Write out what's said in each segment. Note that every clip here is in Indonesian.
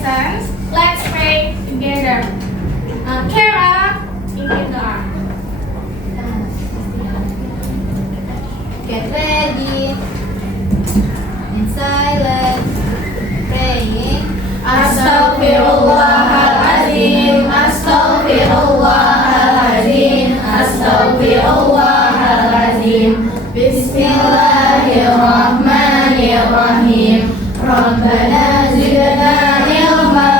lessons, let's pray together. Kara, in the Get ready. In silence. Praying. Astaghfirullahaladzim, astaghfirullahaladzim, astaghfirullahaladzim. Bismillahirrahmanirrahim. Rabbana zidna ilma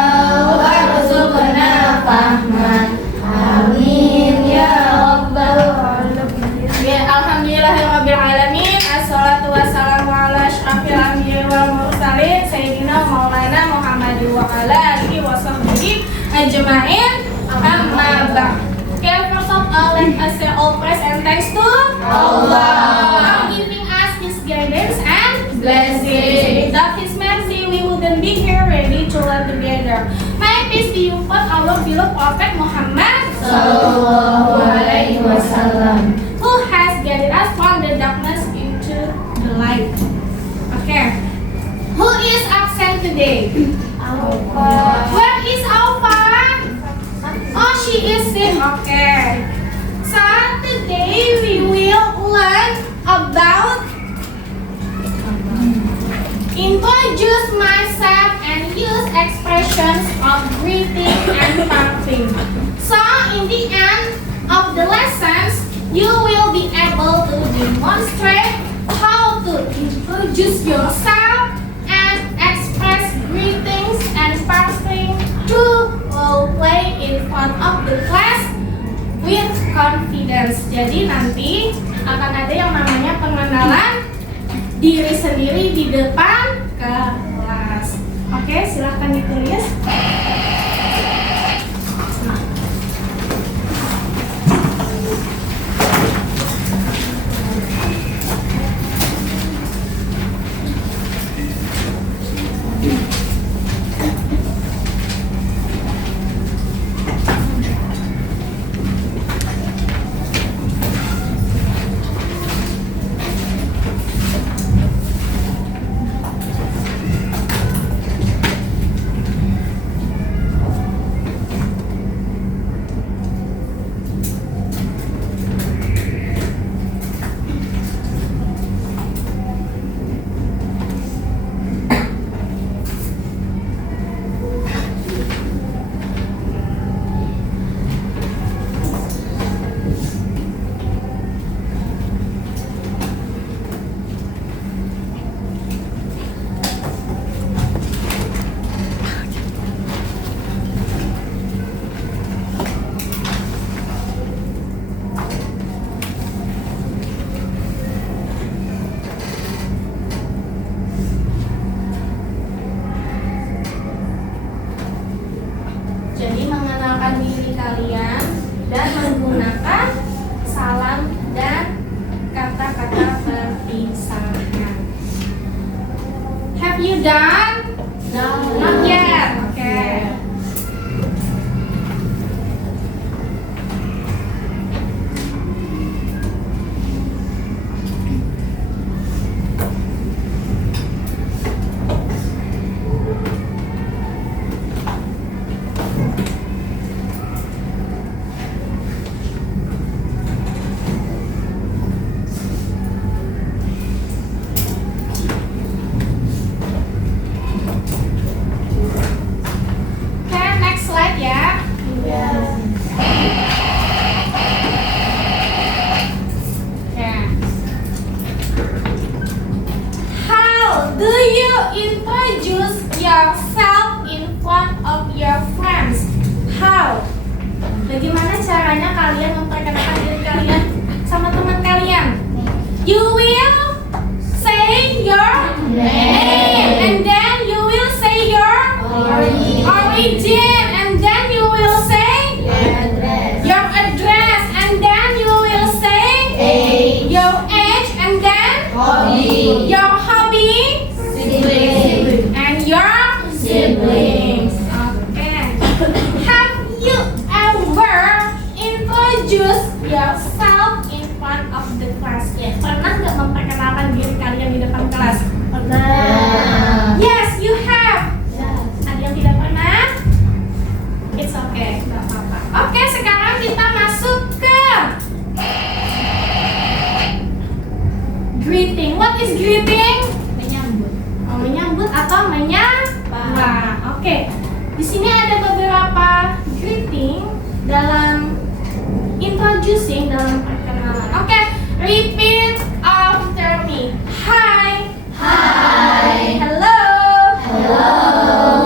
warzuqna fahman. Amin ya rabbal alamin. Ya alhamdulillahirabbil alamin. Assalatu wassalamu ala asyrafil anbiya'i wal mursalin sayyidina maulana Muhammadin wa ala alihi wa sahbihi ajma'in. Amma ba'd. Okay, first of all, let us say all praise and thanks to Allah for giving us His guidance and blessing. Without His mercy, we wouldn't be here ready to learn together. May peace be upon our beloved Prophet Muhammad Sallallahu Alaihi Wasallam, who has guided us from the darkness into the light. Okay, who is absent today? Where is Alpha? Oh, she is sick. Okay. So today we will learn about introduce myself and use expressions of greeting and thanking. So in the end of the lessons, you will be able to demonstrate how to introduce yourself and express greetings and thanking to play in front of the class with confidence. Jadi nanti akan ada yang namanya pengenalan diri sendiri di depan kelas. Oke, silahkan ditulis. Jadi mengenalkan diri kalian dan menggunakan salam dan kata-kata perpisahan. Have you done? No. Not yet. Okay. Do you introduce yourself in front of your friends? How? Bagaimana caranya kalian memperkenalkan diri kalian sama teman kalian? You will say your name, and then you will say your origin, and then you will say your address, and then you will say your age, and then your hobby, and your siblings. Okay. Have you ever introduced yourself in front of the class? Ya, pernah nggak memperkenalkan diri kalian di depan kelas? Pernah. Yes, you have. Ada yang tidak pernah? Oke, di sini ada beberapa greeting dalam introducing, dalam perkenalan. Oke, repeat after me. Hi. Hi. Hello. Hello.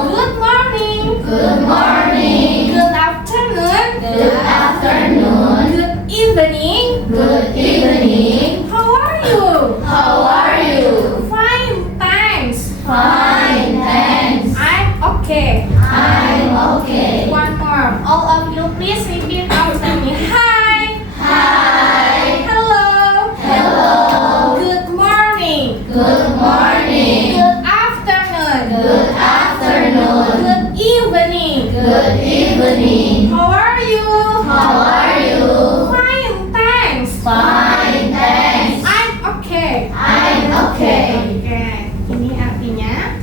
Good morning. Good morning. Good afternoon. Good afternoon. Good evening. Good evening. How are you? How are you? Fine, thanks. Fine, thanks. I'm okay. I'm okay. One more. All of you, please repeat after me. Hi. Hi. Hello. Hello. Good morning. Good morning. Good afternoon. Good afternoon. Good evening. Good evening. How are you? How are you? Fine, thanks. Fine, thanks. I'm okay. I'm okay. Oke, ini artinya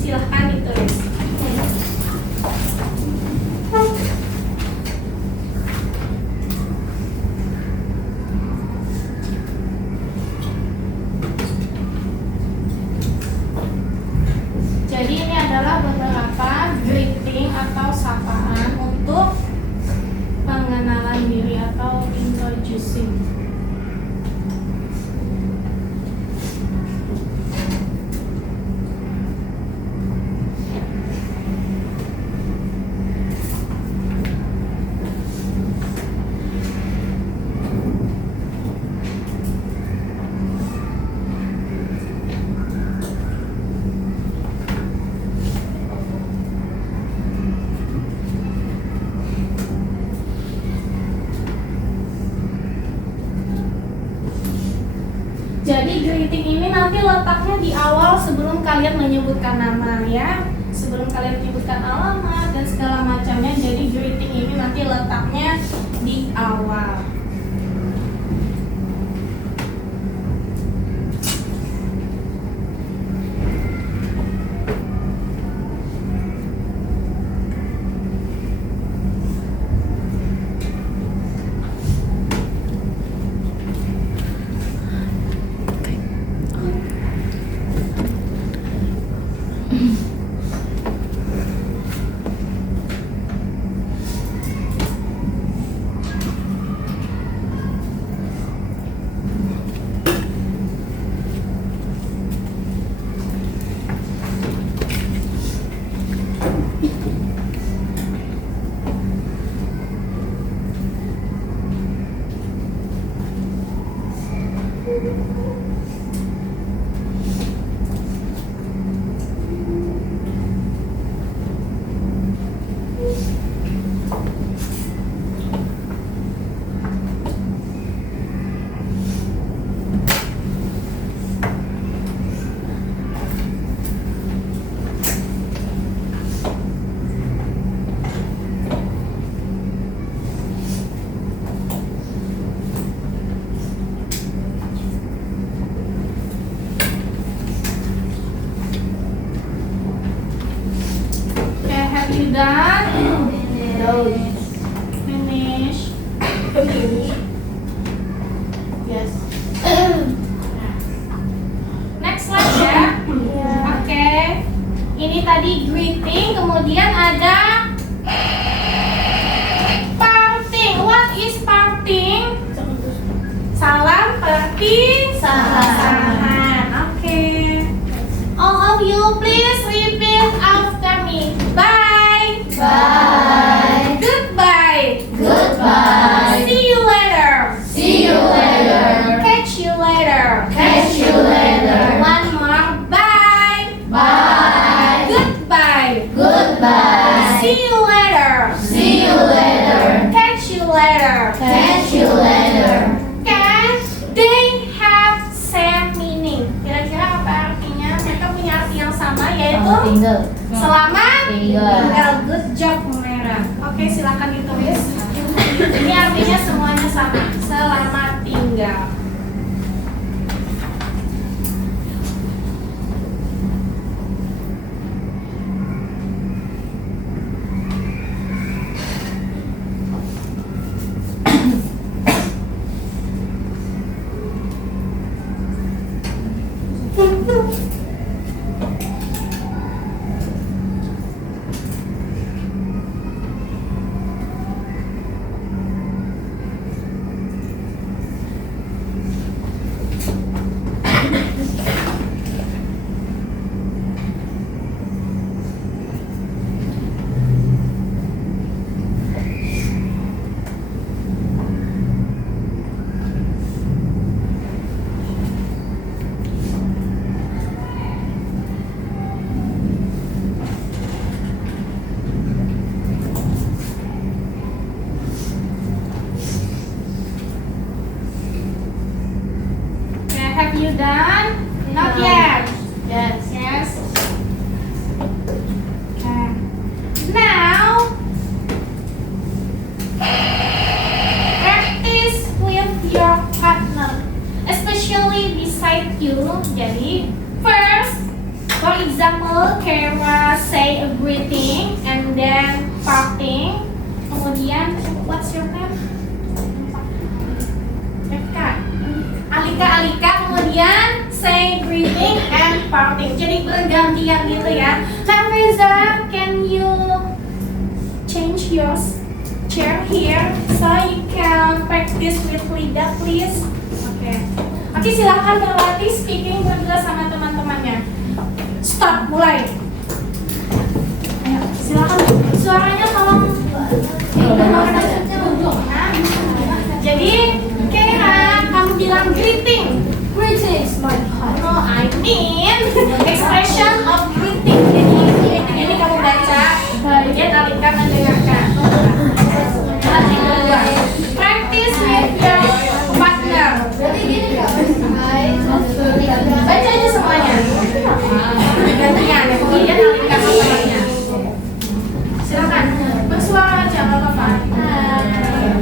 silahkan ditulis. Jadi ini adalah beberapa greeting atau sapaan untuk pengenalan diri atau introducing. Jadi greeting ini nanti letaknya di awal sebelum kalian menyebutkan nama ya. Sebelum kalian menyebutkan alamat dan segala macamnya. Jadi greeting ini nanti letaknya di awal. Have you done? Finish. Yes. Next slide ya. Oke. Ini tadi greeting, kemudian ada parting. What is parting? Salam perpisahan. Oke. All of you please repeat after me. Bye. Bye. Goodbye. Goodbye. See you later. See you later. Catch you later. Catch you later. One more. Bye. Bye. Goodbye. Goodbye. See you later. See you later. Catch you later. Catch you later. Can they have same meaning? Kira-kira apa artinya? Mereka punya arti yang sama, yaitu selamat tinggal. Good job, Humaira. Oke, silakan ditulis. Ini artinya semuanya sama. Selamat tinggal. say a greeting and then parting. Kemudian, what's your name? Alika, kemudian say greeting and parting. Jadi bergantian gitu ya. Nah, Reza, can you change your chair here so you can practice with Lida, please? Oke, silakan berlatih speaking berdua sama teman-temannya. Stop, mulai. Ayo, silakan. Suaranya tolong. Jadi, Kera, kamu bilang greeting. Greetings, my heart. No, I mean expression of greeting. Jadi kamu baca, kemudian Alika mendengarkan. Practice with your partner. Baca aja semuanya. Gantian, kemudian Alika semuanya. Silakan bersuara aja, nggak apa-apa.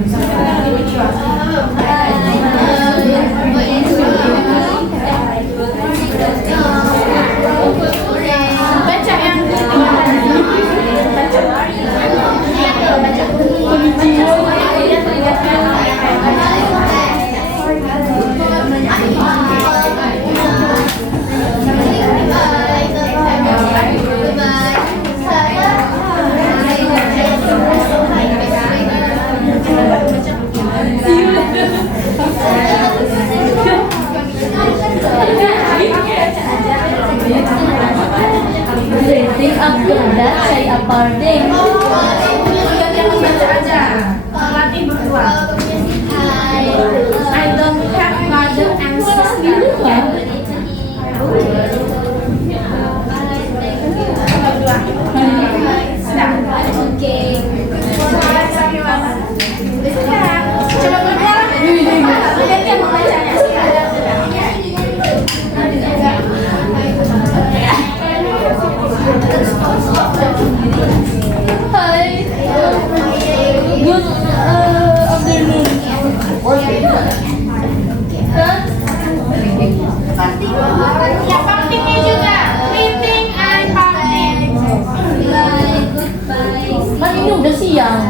Sebentar di video. Baca yang Greeting after that say a parting. yang membaca aja. Latih berdua. I don't have mother and sister. Berdua. Sudah. Oke. Coba berdua. Lihat yang membacanya. Hi. Good afternoon. Ya, partingnya juga. Greeting and parting. Goodbye. Kan ini udah siang.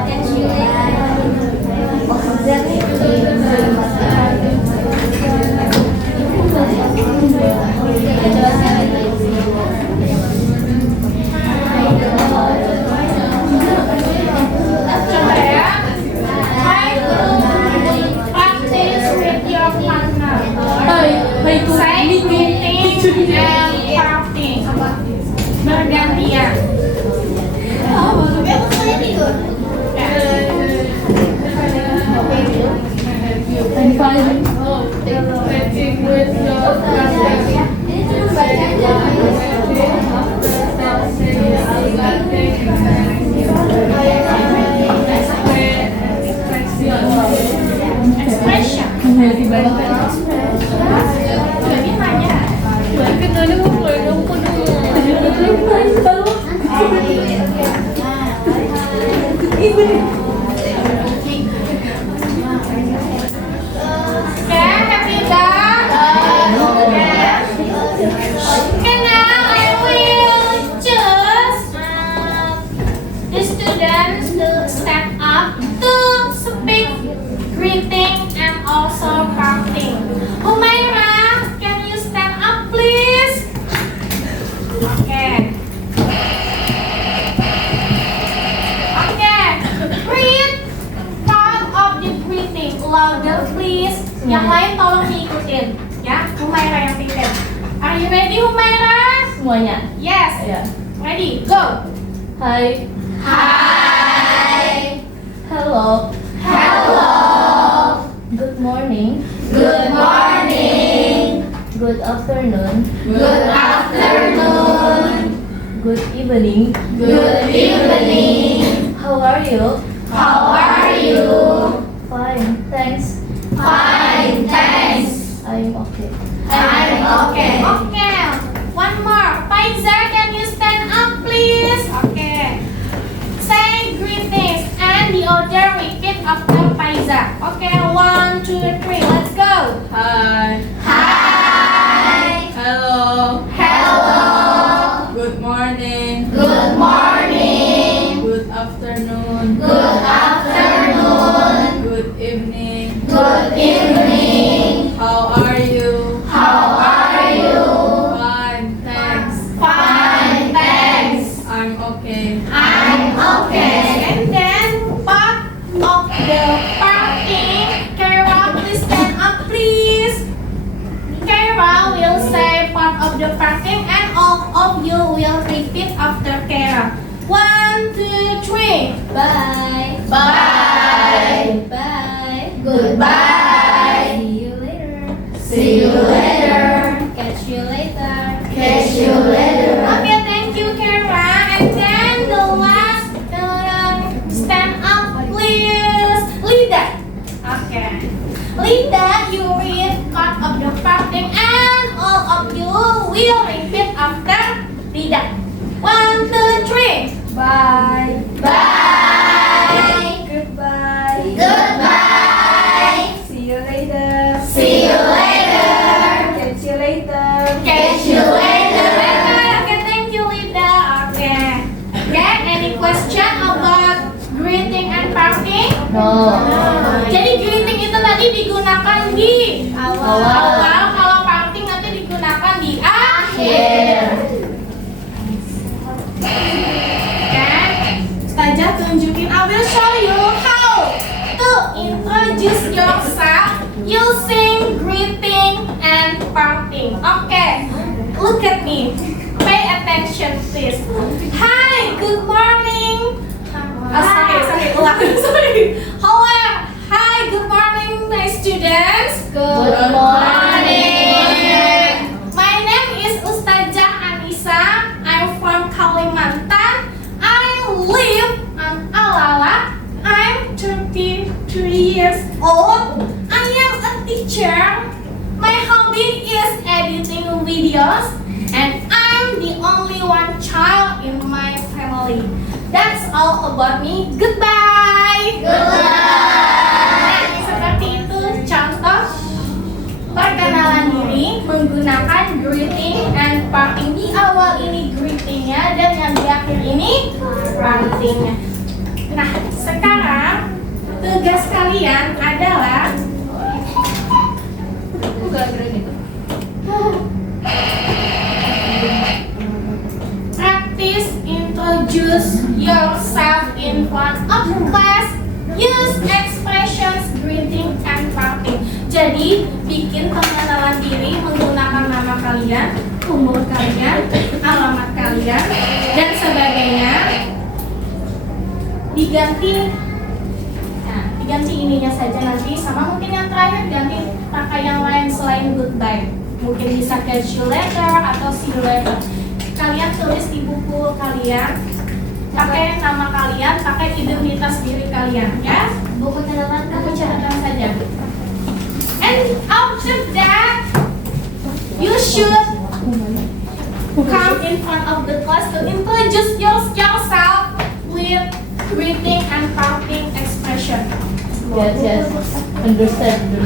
Coba ya. Hai. Practice with your partner. Hai to Say meet you. greeting and parting. Bergantian. I'm fine. Expression. Happy banget. Jadi tanya. Kenalnya mau mulai dong Okay, happy done? Okay, now I will choose the students to stand up to speak greeting and also parting. Humaira, can you stand up please? Okay. Okay, read part of the greeting louder please. Yang lain tolong diikutin ya. Humaira yang pimpin. Are you ready, Humaira? semuanya. Yes. Ya. Ready, go. Hai. Hi. Hello. Hello. Good morning. Good morning. Good afternoon. Good afternoon. Good evening. Good evening. How are you? How are you? Fine. Thanks. Fine, thanks. I'm okay. I'm okay. Okay. One more. Faiza, can you stand up please? Okay. Say greetings and the order repeat after Faiza. Okay, 1, 2, 3. Let's go. Hi. Hi. Hello. Hello. Good morning. Good of you will repeat after Kara. 1, 2, 3. Bye. Bye. Bye. Goodbye. See you later. See you later. Catch you later. Catch you later. Okay, thank you, Kara. And then the last, stand up, please. Linda. Okay. Linda, you read part of the parting, and all of you will repeat after Linda. 1, 2, 3. Bye. Bye. Goodbye. Goodbye. See you later. See you later. Catch you later. Catch you later. Okay, thank you, Linda. Okay. Okay, any question about greeting and parting? No. Jadi greeting itu tadi digunakan di Awal. kalau parting nanti digunakan di Akhir. Kan? Ustazah tunjukin, I will show you how to introduce yourself using greeting and parting. Okay, look at me. Pay attention, please. Hi, good morning. Sorry, ulang. Sorry. Hello. Hi, good morning, my students. Good morning. My name is Ustazah Anissa. I'm from Kalimantan. I live on Alala. I'm 33 years old. I am a teacher. My hobby is editing videos, and I'm the only one child in my family. That's all about me. Goodbye. Nah, seperti itu contoh perkenalan diri menggunakan greeting and parting. Di awal ini greetingnya dan yang di akhir ini partingnya. Nah, sekarang tugas kalian adalah practice introduce yourself in front of class. Use expressions, greeting, and parting. Jadi, bikin pengenalan diri menggunakan nama kalian, umur kalian, alamat kalian, dan sebagainya. Diganti ininya saja nanti, sama mungkin yang terakhir ganti pakai yang lain selain goodbye. Mungkin bisa catch you later atau see you later. Kalian tulis di buku kalian, pakai nama kalian, pakai identitas diri kalian, ya. Buku catatan saja. And after that, you should come in front of the class to introduce yourself with greeting and parting expression. Yes. Understand.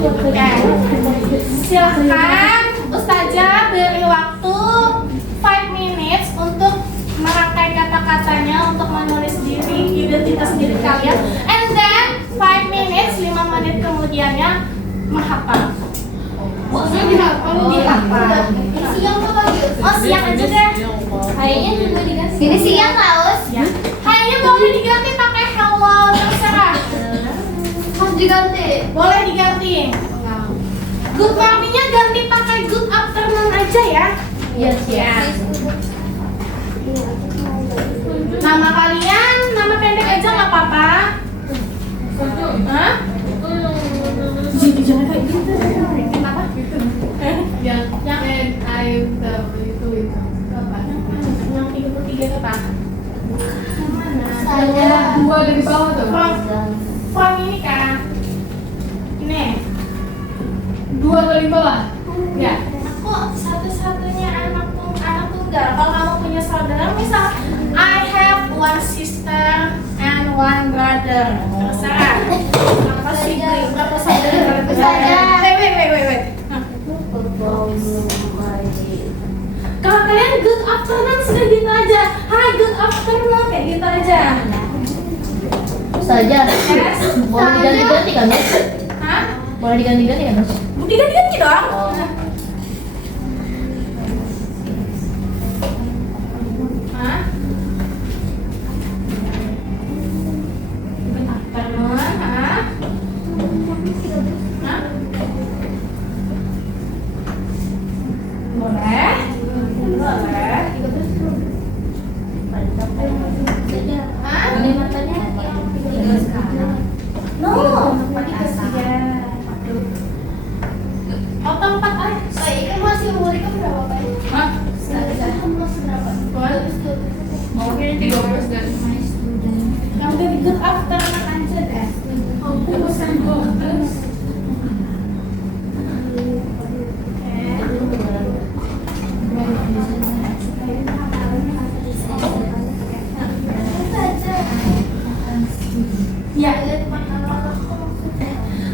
Oke. Silahkan Ustazah beri waktu 5 minutes untuk merangkai kata-katanya, untuk menulis identitas diri kalian, and then 5 minutes, 5 menit kemudiannya menghafal. Dihafal. Oh, siang aja deh. Kayaknya juga diganti. Ini siang Laus. Ya. Kayaknya boleh diganti pakai hello, terserah. Harus diganti. Boleh diganti. Good morningnya ganti pakai good afternoon aja ya. Yes. Nama kalian, nama pendek aja nggak apa-apa. Hah? Jadi jangan kayak gitu. Kenapa? Yang itu apa? Yang 33 apa? Yang mana? Saya. Dua dari bawah tuh. Form ini kan? Ini. Dua dari bawah. Ya. Aku satu-satunya anak tunggal. Kalau kamu punya saudara, misal I have one sister and one brother. Terserah. Berapa sibling? Berapa saudara? Wait. Kalau kalian good afternoon sudah gitu aja. Hi, good afternoon kayak gitu aja. Saja. Yes. Boleh diganti-ganti kan, Mas? Hah? Boleh diganti-ganti kan, Mas? Diganti dong. Oh. Hah? Good afternoon, hah? Hah? 13 dan Yang very good after anak Anja deh. pesan terus. Ya.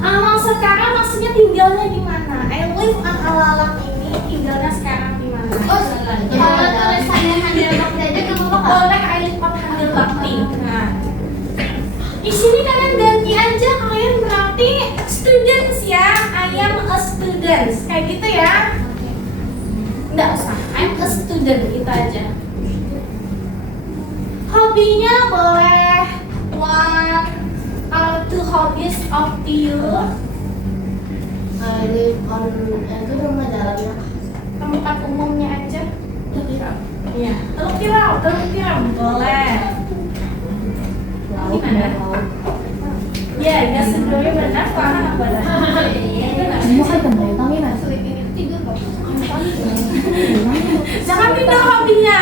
Amal sekarang maksudnya tinggalnya di mana? I live on Alalam ini tinggalnya sekarang di mana? Oh, kalau tulisannya Handil Bakti aja nggak apa-apa kak? Boleh I live on Handil Bakti. Nah, di sini kalian ganti aja, kalian berarti students ya. I am a student. Kayak gitu ya. Nggak usah. I'm a student gitu aja. Hobinya boleh one or two hobbies of you. Live on itu rumah dalamnya. Tempat umumnya aja. Iya. Teluk Tiram boleh. Gimana? Ya, ya sebenarnya benar karena benar. Semua kan kembali kami mas. Jangan pindah hobinya.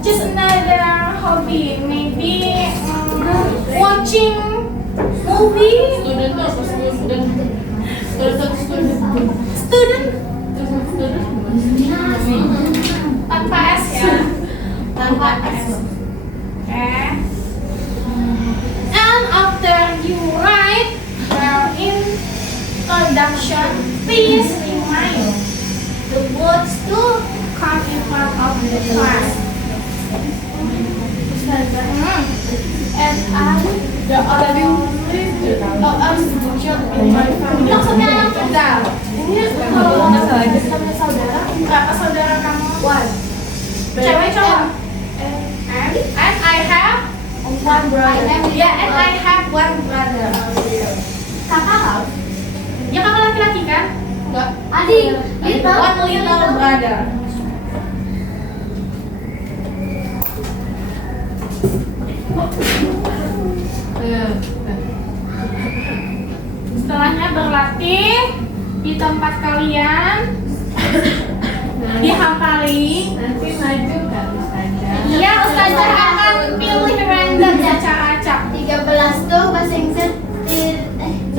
Just another hobby, maybe watching movie. Student tuh apa student? Student tanpa S ya. Tanpa S. Okay. And after you write your introduction, please remind the words to come in front of the class. And the only maksudnya yang tinggal. Ini kalau sama saudara, enggak saudara kamu. Cewek cowok. And I have one brother. Yeah, and I have one brother. Kakak tahu? Ya kakak laki-laki kan? Enggak. Adik, little. One little brother. Setelahnya berlatih di tempat kalian, dihafali. Nanti maju nggak Ustazah? Iya, Ustazah akan pilih random baca acak. 13 tuh bahasa Inggris 13.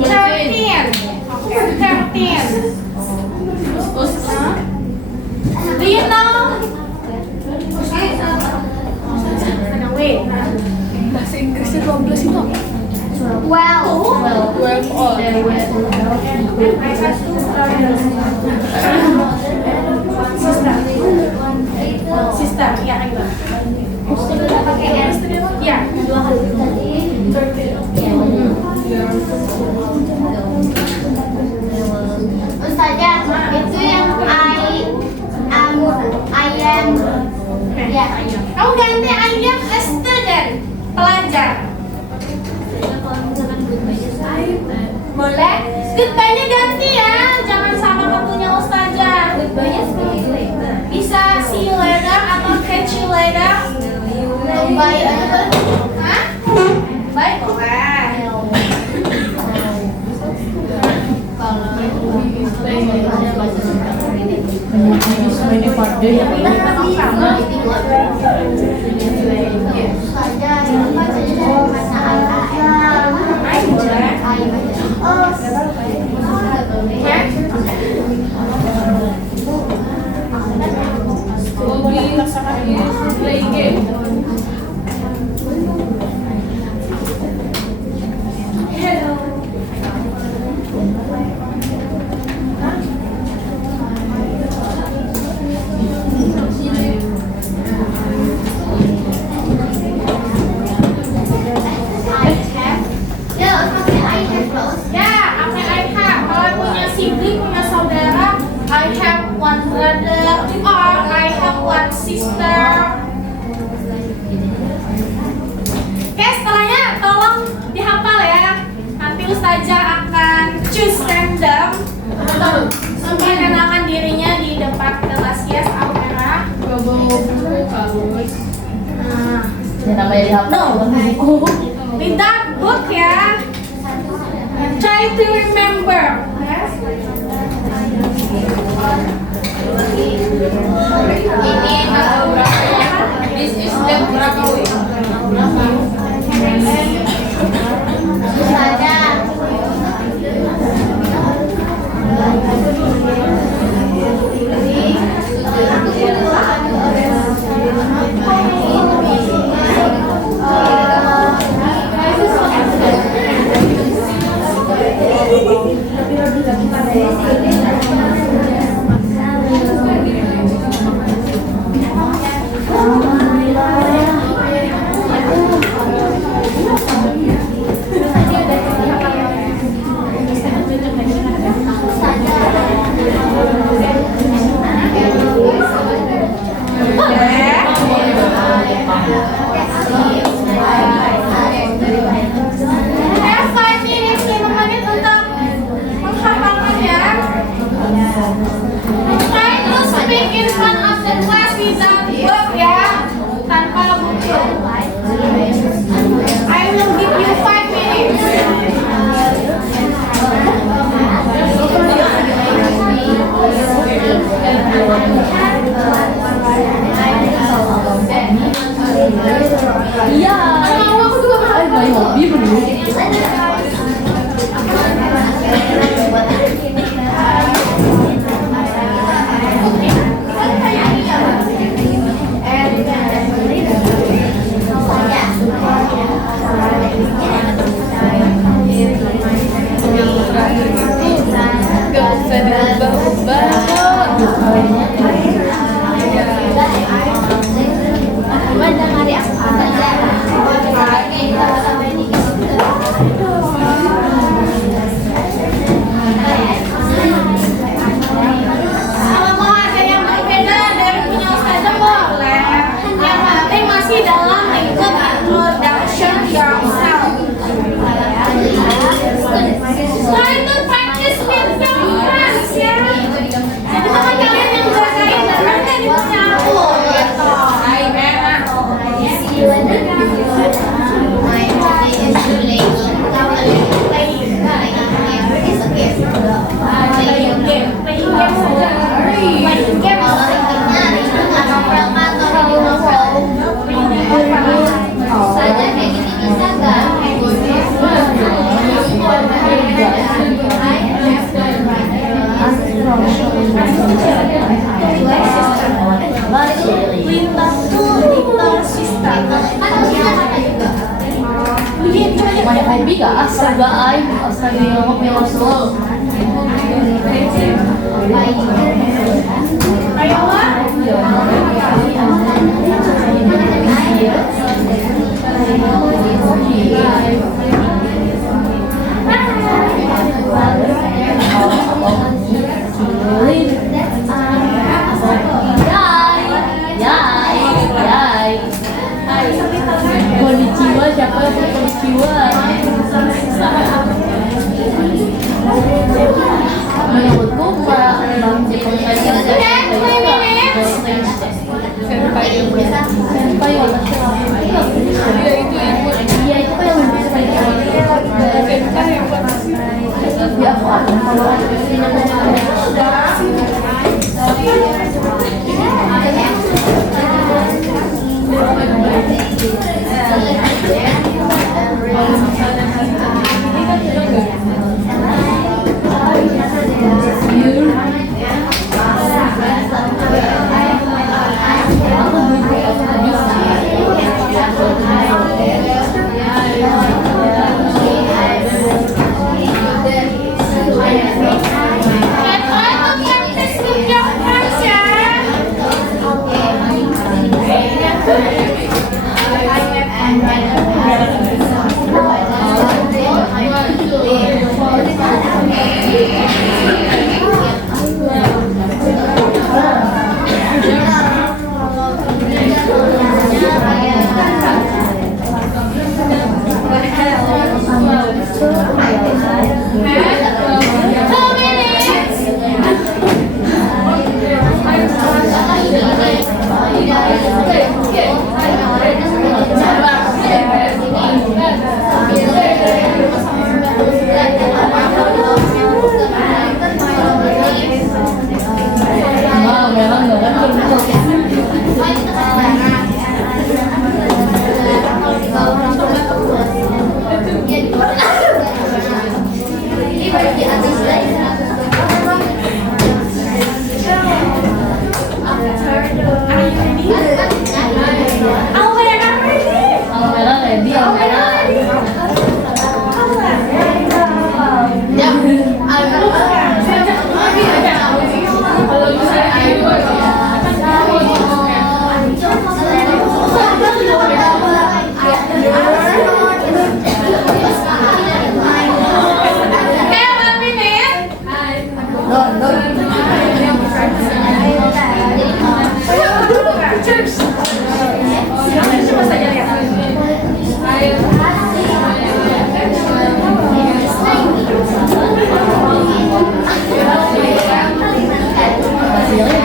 Do you know? Wait. Bahasa Inggrisnya 12 itu apa? well. Sister, ya ayo. Pakai S. Ya. Dua kali tadi. Ustazah, itu yang I am. Ya. Kamu ganti I am a student, pelajar. Boleh? Goodbye-nya ganti ya, jangan sama waktunya Ustazah. Goodbye-nya see you later. Bisa see you later atau catch you later. Bye aja. Hah? Bye boleh. Ini pada yang Ustazah, yang baca aja masa Ayo boleh. Play game. Ya, apa I have? Kalau punya sibling, punya saudara, I have one brother or I have one sister. Oke, setelahnya tolong dihafal ya. Nanti Ustazah akan choose random untuk memperkenalkan dirinya di depan kelas. Yes, Almera. Gak bawa buku kamus. Nah, yang namanya dihafal bukan buku. without book ya. Try to remember. Yes. Ini tanggal berapa ya? 5 minutes, 5 menit untuk menghafalkan ya. Try to speak in front of the class without book ya, tanpa buku. I will give you 5 minutes. Iya. Aku juga main hobi dulu. Gak usah diubah-ubah kok. Kalau mau ada yang berbeda dari punya ustazah boleh. Yang penting masih dalam lingkup introduction yourself. Try to practice with your friends ya. Jadi teman kalian yang jagain dan dari punya aku gitu. Hai enak. Saja kayak gini bisa nggak? Banyak hobi gak? Astaga, astaga, ngomong melosol. Ayo lah. Konnichiwa, siapa yang konnichiwa? Menurutku Bang Jepang saja Senpai yang benar. Senpai Iya itu ibu. Iya itu kan yang lebih Senpai yang benar. ya aku kalau Try to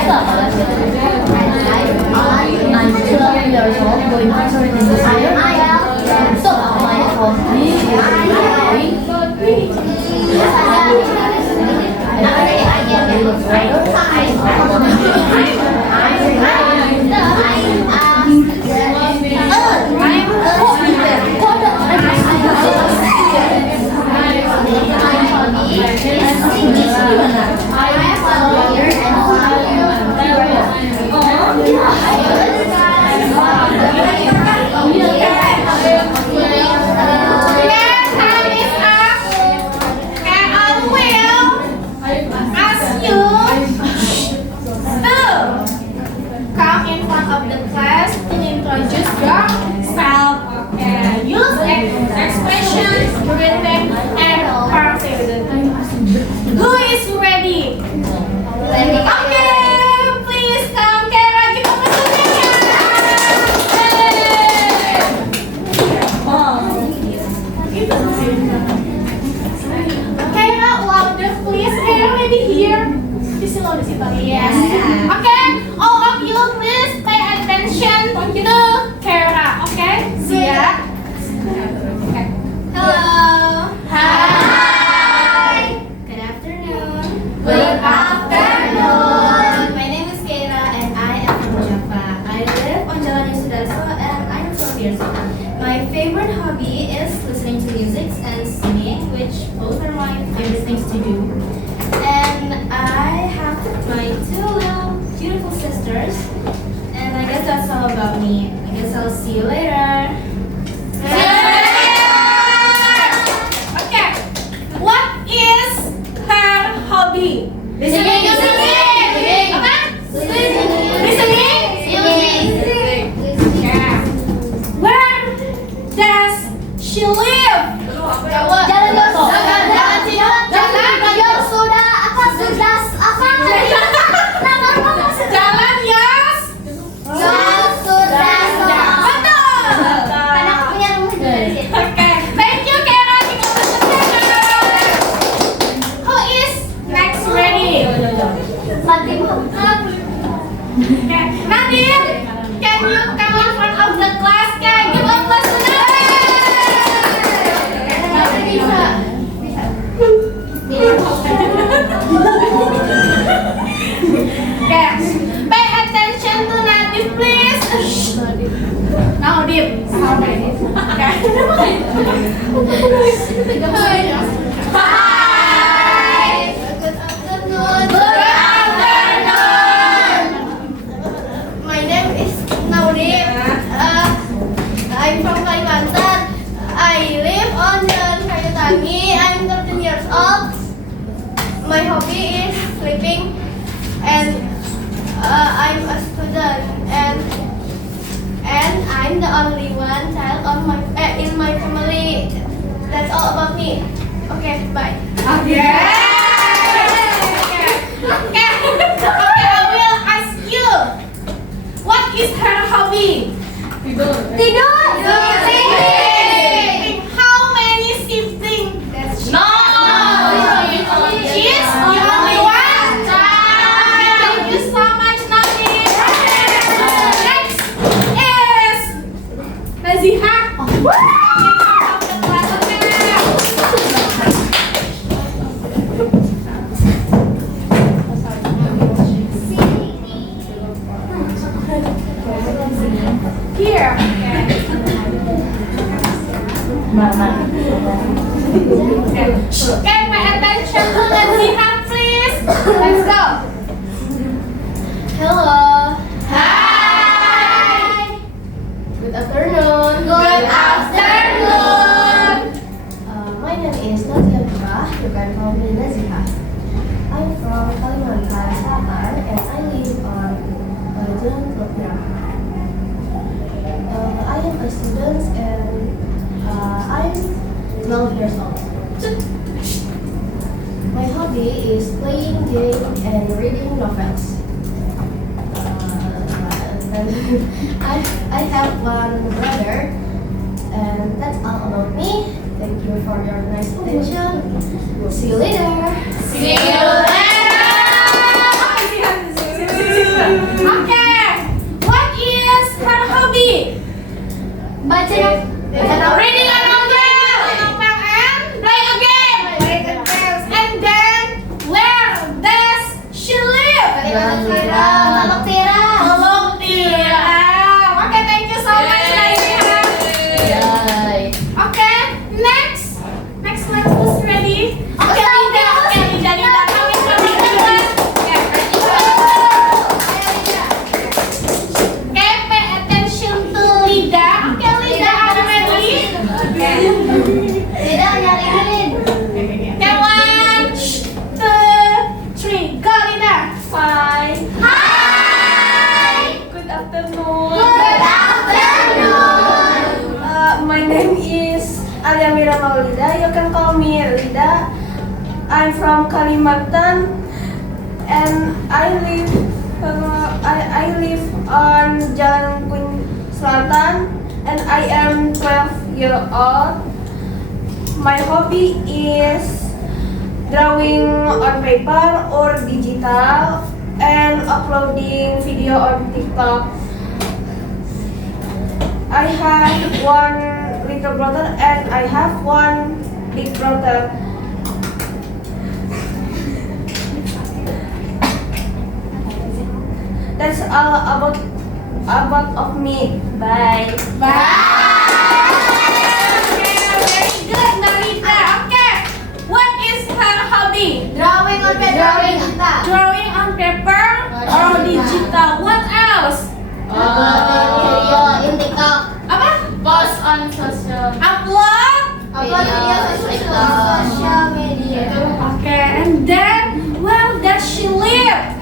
nggak malah sih? I'm 12 years old, going concert in the fire. So my hobby is drawing. Come in front of the class to introduce yourself. Okay. Use expressions, greeting, and participation. Who is ready? Okay, please come. Kera, kita pesannya. Kera, louder please. Kera, maybe here. Di situ. Yes. Okay, all of you please pay attention to Kera. Okay? Siap? Okay. Hello. Hi. Good afternoon. Good afternoon. My name is Kera and I am from Java. I live on Jalan Yusudarso and I'm 12 years old. My favorite hobby is listening to music and singing, which both are my favorite things to do. And I have my two little beautiful sisters. And I guess that's all about me. I guess I'll see you later. Okay. What is her hobby? Listening. Apa? Listening. Yeah. Where does she live? Jalan Yos. Okay. Thank you, Kera. Who is next ready? Okay. Nadim, can you come in front of the class? Can give a class Okay. Pay attention to Nadim, please. Nadim. Okay. Hi. Good afternoon. My name is Naudim. I'm from Kalimantan. I live on Jalan Kayu I'm 13 years old. My hobby is sleeping, and I'm a student, and I'm the only one child on in my family. That's all about me. Okay, bye. Okay. Okay. Okay, I will ask you. What is her hobby? Tidur. How many siblings does she have? She is the only one. Thank you so much, Nadim. Next is Naziha. Here. Okay, pay attention to Naziha, please. Let's go. Hello. Hi. Good afternoon. Good afternoon. My name is Nadia Pura. You can call me Naziha. I'm from Kalimantan Selatan and I live on Jalan Teluk. I am a student and I'm 12 years old. My hobby is playing games and reading novels. And I have one brother, and that's all about me. Thank you for your nice attention. See you later. See you later. am Mira Maulida. You can call me Lida. I'm from Kalimantan, and I live on Jalan Kun Selatan, and I am 12 years old. My hobby is drawing on paper or digital and uploading video on TikTok. I have one little brother and I have one big brother. That's all about of me. Bye. Very good, Narita. Okay. What is her hobby? Drawing on paper. Drawing on paper or digital? What else? Video in TikTok. Apa? Post on social. Upload? Social media. Okay. And then, where does she live?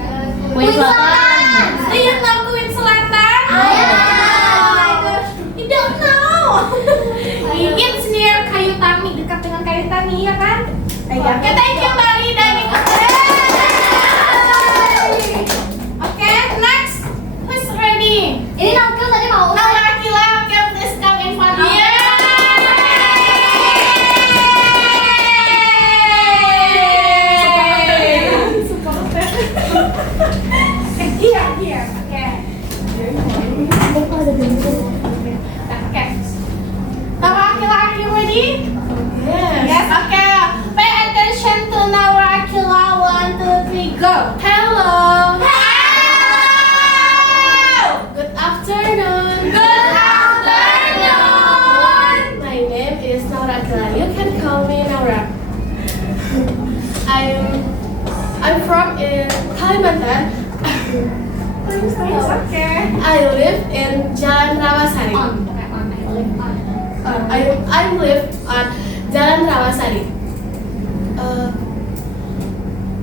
Kuit Selatan. Do you know Kuit Selatan? You don't know. It's near Kayu Tani, dekat dengan Kayu Tani, ya kan? Oke, thank you Mbak Lida. Oke, next. Who's ready? Ini Naukil tadi mau. Now Akila, okay, please come in front. Here. Okay. Okay. Nawakila, are you ready? Yes. Okay. Pay attention to Nawakila. 1, 2, 3, go. Hello. Good afternoon. Good afternoon. My name is Nawakila. You can call me Naura. I'm from Kalimantan. Okay. I live in Jalan Rawasari. I live on Jalan Rawasari.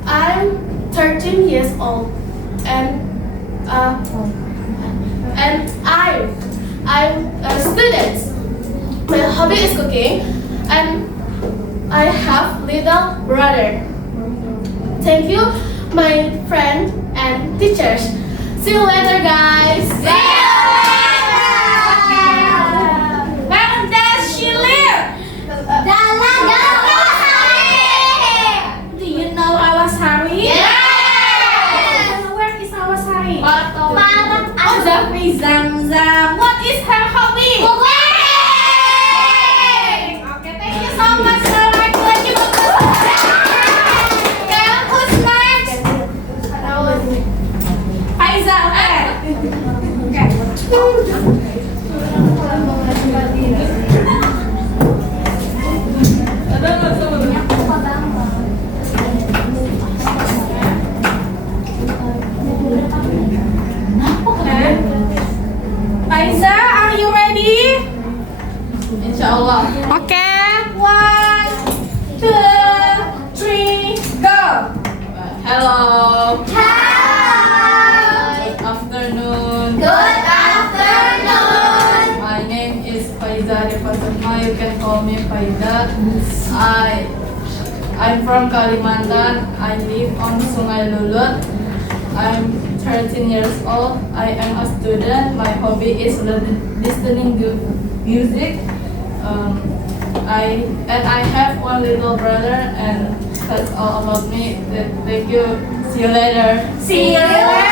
I'm 13 years old, and I'm a student. My hobby is cooking, and I have little brother. Thank you, my friend and teachers. See you later, guys. See you later. Where does she live? Jalan Rawasari. Do you know Rawasari? Yes. Where is Rawasari? Parang Oh, Zafri Zamzam. What is her hobby? cooking. Okay, thank you so much. Lagi bagus. Okay, who's next? Faiza, okay. Faiza, are you ready? Insyaallah. Okay, 1, 2, 3, go. Hello. Hi. Good afternoon. Good afternoon. My name is Faiza Rifatulma. You can call me Faiza. I'm from Kalimantan. I live on Sungai Lulut. I'm 13 years old. I am a student. My hobby is listening to music. I have one little brother, and that's all about me. Thank you. See you later. See you later.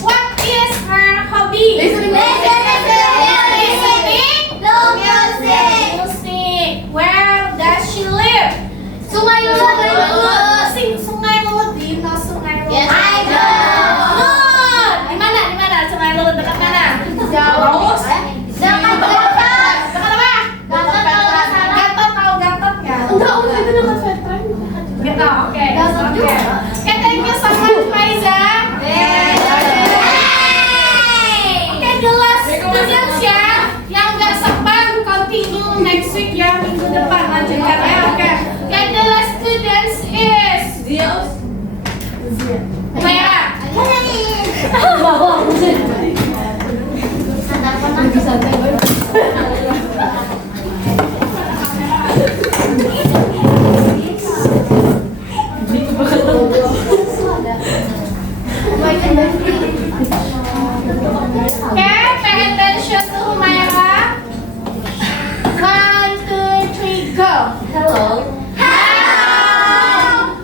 What is her hobby? Listening. Listening. No music. Music. Where does she live? Sungai Lulut. Sing Sungai Lulut. Do you know Sungai Lulut? Yes, I do. Good. Di mana? Sungai Lulut dekat mana? Jauh. Dekat Gatot. Dekat apa? Gatot kalau nggak salah. Gatot, tahu Gatot nggak? Enggak, itu dekat veteran. Gitu. Oke. Gatot juga. Oke. Okay, pay attention to Humaira. 1, 2, 3, go. Hello. Hello.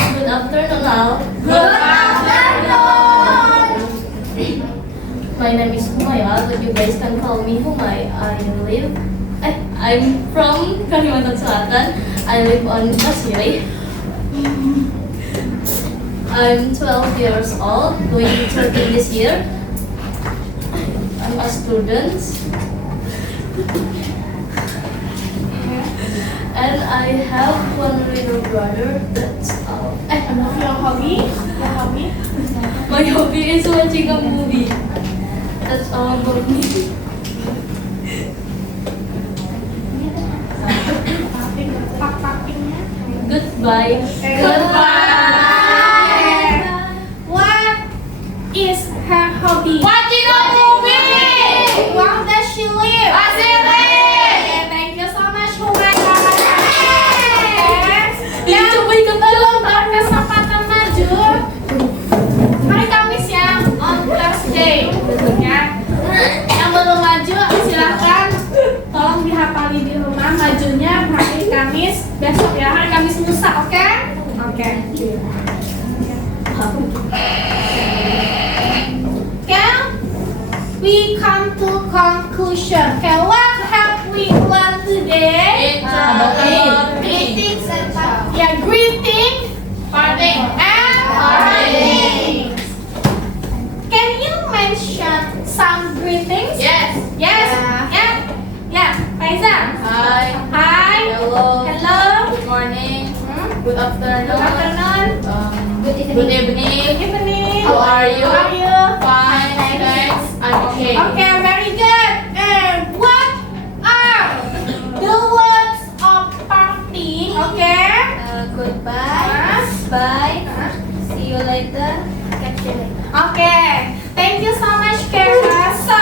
Good afternoon all. Good afternoon. My name is Humaya, but you guys can call me Humay. I'm from Kalimantan Selatan. I live on Pasiri. I'm 12 years old, going to 13 this year. I'm a student. And I have one little brother. That's all. Your hobby? My hobby is watching a movie. That's all about me. Goodbye. Goodbye. What is her hobby? Watching a movie. Where does she live? Pasiri. Okay, thank you so much, Humaira. Ini coba ikut Belum berkesempatan maju hari Kamis ya, on Thursday ya. Yang belum maju silahkan tolong dihafali di rumah majunya hari Kamis besok ya, hari Kamis lusa, oke? Oke. We come to conclusion. Okay, what have we learned today? Greetings and Yeah, greeting parting. and parting. Can you mention some greetings? Yes. Yes. Yeah. Faiza. Hi. Hi. Hello. Hello. Good morning. Hmm? Good afternoon. Good afternoon. Good evening. Good evening. How are you? How are you? Fine. Thanks. I'm okay. Okay, very good. And what are the words of parting? Okay. Goodbye. Bye. See you later. Catch you later. Oke, thank you so much Kara. So,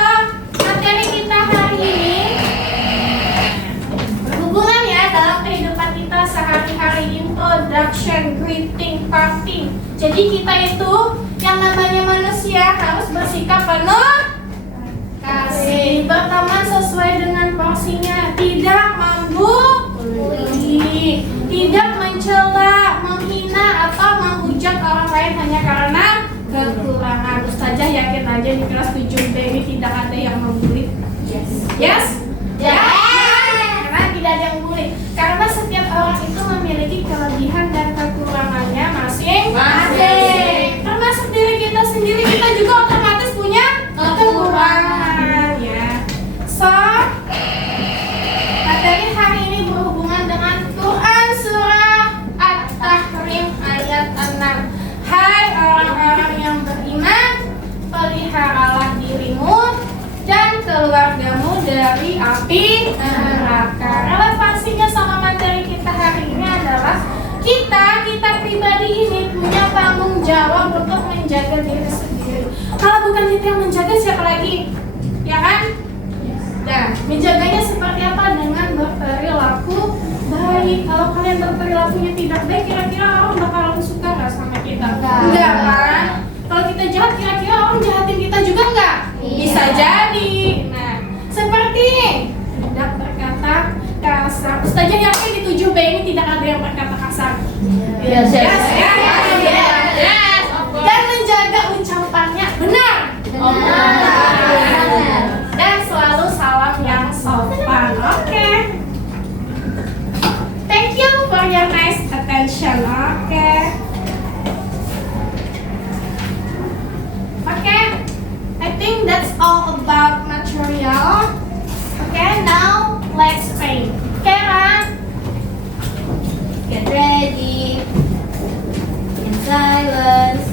materi kita hari ini berhubungan ya dalam kehidupan kita sehari-hari, introduction, greeting, parting. Jadi kita itu yang namanya manusia harus bersikap penuh kasih, berteman sesuai dengan porsinya, tidak membuli, tidak mencela, menghina atau menghujat orang lain hanya karena kekurangan. Ustazah yakin aja di kelas 7B ini tidak ada yang membuli. Yes? Karena tidak ada yang membuli. Karena setiap orang itu memiliki kelebihan dan kekurangannya masing-masing. Termasuk diri kita sendiri, kita juga otomatis punya kekurangan ya. So, materi hari ini berhubungan dengan Quran surah At-Tahrim ayat 6. Hai orang-orang yang beriman, peliharalah dirimu dan keluargamu dari api neraka. Relevansinya sama materi kita hari ini adalah kita pribadi ini punya tanggung jawab untuk menjaga diri sendiri. Kalau bukan kita yang menjaga, siapa lagi? Ya kan? Nah, menjaganya seperti apa? Dengan berperilaku baik. Kalau kalian berperilakunya tidak baik, kira-kira orang bakal suka nggak sama kita? Enggak kan? Kalau kita jahat, kira-kira orang jahatin kita juga nggak? Bisa jadi. Nah, seperti tidak berkata kasar. Ustazah yakin di 7B ini tidak ada yang berkata kasar. Yes. Dan menjaga ucapannya benar. Dan selalu salam yang sopan. Oke. Thank you for your nice attention. Oke. I think that's all about material. Okay, now let's pray. Kara, Get ready. In silence.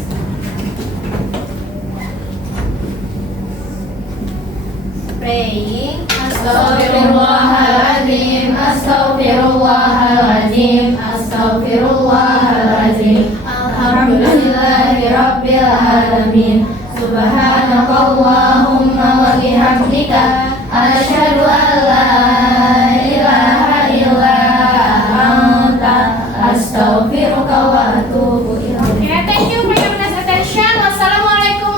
Praying. Astaghfirullahaladzim, astaghfirullahaladzim, astaghfirullahaladzim. Alhamdulillahirabbil alamin. Subhanakallahumma wa bihamdika asyhadu an la ilaha illa anta astaghfiruka wa atubu ilaik. okay, thank you for your nice attention. Wassalamualaikum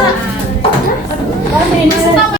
Bahasa Indonesia.